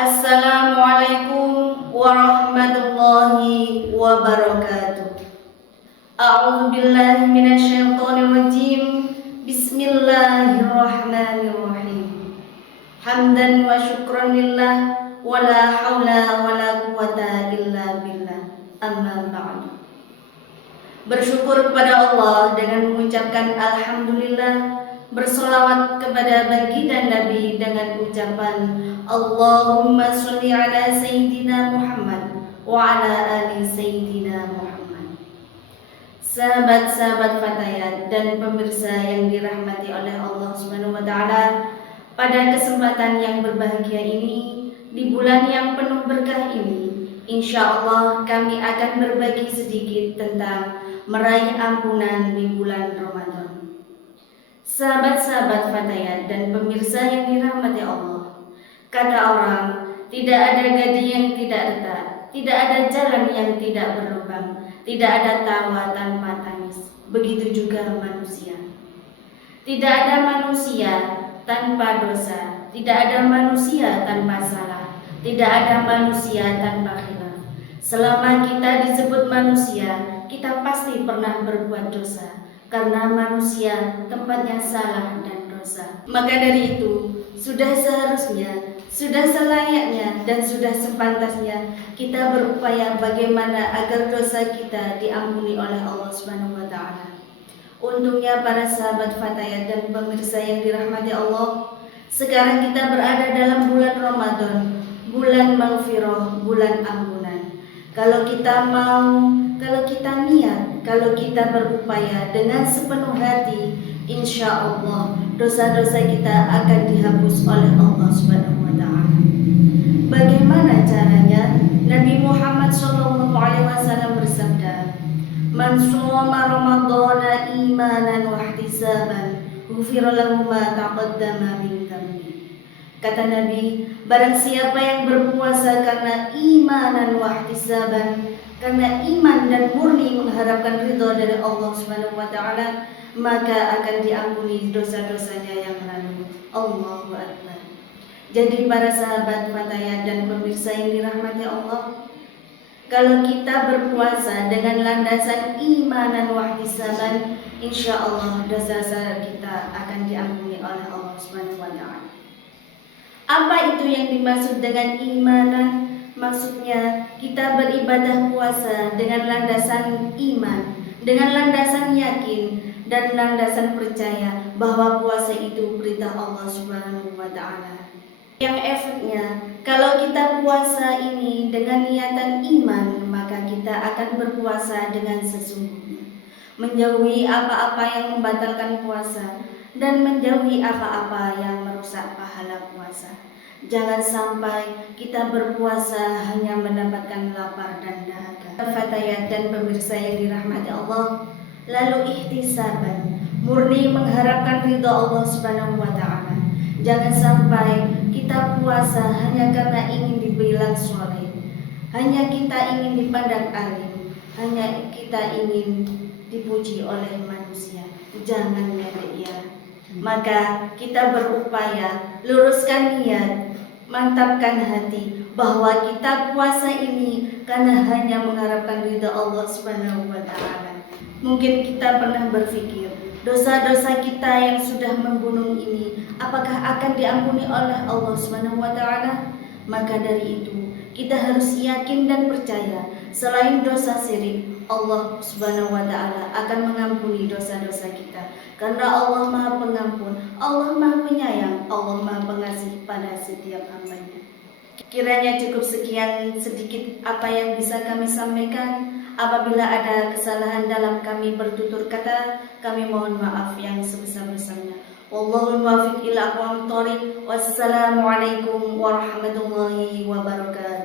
Assalamualaikum warahmatullahi wabarakatuh. A'udzu billahi minasyaitonir rajim. Bismillahirrahmanirrahim. Hamdan wa syukran lillah wa la haula wa la quwata illa billah. Amma ba'du. Bersyukur kepada Allah dengan mengucapkan alhamdulillah, bersolawat kepada baginda Nabi dengan ucapan Allahumma sholli ala Sayyidina Muhammad wa ala ali Sayyidina Muhammad. Sahabat-sahabat Fatayat dan pemirsa yang dirahmati oleh Allah Subhanahu wa taala, pada kesempatan yang berbahagia ini, di bulan yang penuh berkah ini, insya Allah kami akan berbagi sedikit tentang meraih ampunan di bulan Ramadan. Sahabat-sahabat Fatayat dan pemirsa yang dirahmati Allah, kata orang, tidak ada gading yang tidak retak, tidak ada jalan yang tidak berlubang, tidak ada tawa tanpa tangis. Begitu juga manusia. Tidak ada manusia tanpa dosa, tidak ada manusia tanpa salah, tidak ada manusia tanpa khilaf. Selama kita disebut manusia, kita pasti pernah berbuat dosa, karena manusia tempatnya salah dan dosa. Maka dari itu, sudah seharusnya, sudah selayaknya, dan sudah sepantasnya kita berupaya bagaimana agar dosa kita diampuni oleh Allah Subhanahu wa taala. Untungnya para sahabat Fatayat dan pemirsa yang dirahmati Allah, sekarang kita berada dalam bulan Ramadan, bulan maghfirah, bulan ampunan. Kalau kita mau, kalau kita niat, kalau kita berupaya dengan sepenuh hati, insya Allah dosa-dosa kita akan dihapus oleh Allah Subhanahu wa taala. Bagaimana caranya? Nabi Muhammad SAW bersabda, "Man shoma Ramadhana imanan wa ihtisaban, ghufira lahu ma taqaddama min dhanbi." Kata Nabi, barang siapa yang berpuasa karena imanan wa ihtisaban, karena iman dan murni mengharapkan ridha dari Allah Subhanahu wa taala, maka akan diampuni dosa-dosanya yang lalu. Allahu Akbar. Jadi para sahabat Fatayat dan pemirsa yang dirahmati Allah, kalau kita berpuasa dengan landasan imanan wa ihtisaban, insya Allah dosa-dosa kita akan diampuni oleh Allah Subhanahu wa taala. Apa itu yang dimaksud dengan imanan? Maksudnya kita beribadah puasa dengan landasan iman, dengan landasan yakin dan landasan percaya bahwa puasa itu perintah Allah Subhanahu wa taala. Yang efeknya, kalau kita puasa ini dengan niatan iman, maka kita akan berpuasa dengan sesungguhnya, menjauhi apa-apa yang membatalkan puasa dan menjauhi apa-apa yang merusak pahala puasa. Jangan sampai kita berpuasa hanya mendapatkan lapar dan dahaga. Fatayat dan pemirsa yang dirahmati Allah, lalu ihtisaban, murni mengharapkan ridha Allah Subhanahu wa taala. Jangan sampai kita puasa hanya karena ingin dibilang soleh, hanya kita ingin dipandang alim, hanya kita ingin dipuji oleh manusia. Jangan ya. Maka kita berupaya luruskan niat, mantapkan hati bahwa kita puasa ini karena hanya mengharapkan ridha Allah Subhanahu wa taala. Mungkin kita pernah berpikir, dosa-dosa kita yang sudah membunuh ini apakah akan diampuni oleh Allah Subhanahu wa taala? Maka dari itu, kita harus yakin dan percaya selain dosa syirik, Allah Subhanahu wa taala akan mengampuni dosa-dosa kita. Karena Allah Maha Pengampun, Allah Maha Penyayang, Allah Maha Pengasih pada setiap hamba-Nya. Kiranya cukup sekian sedikit apa yang bisa kami sampaikan. Apabila ada kesalahan dalam kami bertutur kata, kami mohon maaf yang sebesar-besarnya. Wallahul muwaffiq ila aqwamit thoriq. Wassalamualaikum warahmatullahi wabarakatuh.